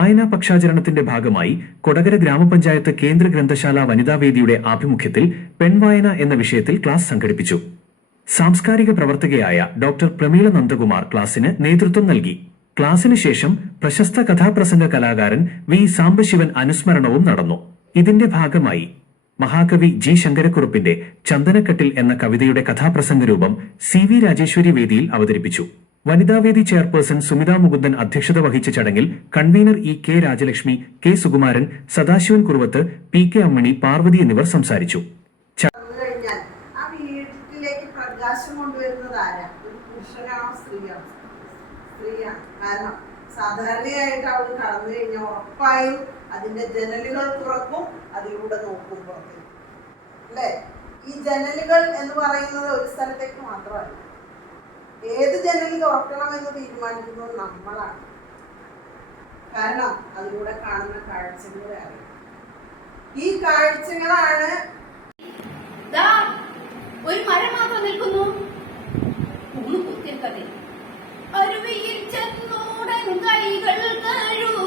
വായനാ പക്ഷാചരണത്തിന്റെ ഭാഗമായി കൊടകര ഗ്രാമപഞ്ചായത്ത് കേന്ദ്ര ഗ്രന്ഥശാല വനിതാവേദിയുടെ ആഭിമുഖ്യത്തിൽ പെൺവായന എന്ന വിഷയത്തിൽ ക്ലാസ് സംഘടിപ്പിച്ചു. സാംസ്കാരിക പ്രവർത്തകയായ ഡോക്ടർ പ്രമീള നന്ദകുമാർ ക്ലാസിന് നേതൃത്വം നൽകി. ക്ലാസിന് ശേഷം പ്രശസ്ത കഥാപ്രസംഗ കലാകാരൻ വി സാംബശിവൻ അനുസ്മരണവും നടന്നു. ഇതിന്റെ ഭാഗമായി മഹാകവി ജി ശങ്കരക്കുറുപ്പിന്റെ ചന്ദനക്കട്ടിൽ എന്ന കവിതയുടെ കഥാപ്രസംഗ രൂപം CV രാജേശ്വരി വേദിയിൽ അവതരിപ്പിച്ചു. വനിതാവേദി ചെയർപേഴ്സൺ സുമിത മുകുന്ദൻ അധ്യക്ഷത വഹിച്ച ചടങ്ങിൽ convener K Rajalakshmi, K Sukumaran, Sadasivan Kuruvath, PK Ammini, Parvathi എന്നിവർ സംസാരിച്ചു. സാധാരണയായിട്ട് അവൾ കടന്നു കഴിഞ്ഞാൽ ഉറപ്പായും അതിന്റെ ജനലുകൾ തുറക്കും, അതിലൂടെ നോക്കും പുറത്തേക്ക്, അല്ലേ? ഈ ജനലുകൾ എന്ന് പറയുന്നത് ഒരു സ്ഥലത്തേക്ക് മാത്രമല്ല, ഏത് ജനൽ തുറക്കണമെന്ന് തീരുമാനിക്കുന്നത് നമ്മളാണ്. കാരണം അതിലൂടെ കാണുന്ന കാഴ്ചകൾ വേറെ. ഈ കാഴ്ചകളാണ്. ഒരു മരം മാത്രം നിൽക്കുന്നു, അരുവിയിൽ ചെന്നൂടൻ കൈകൾ കഴുകി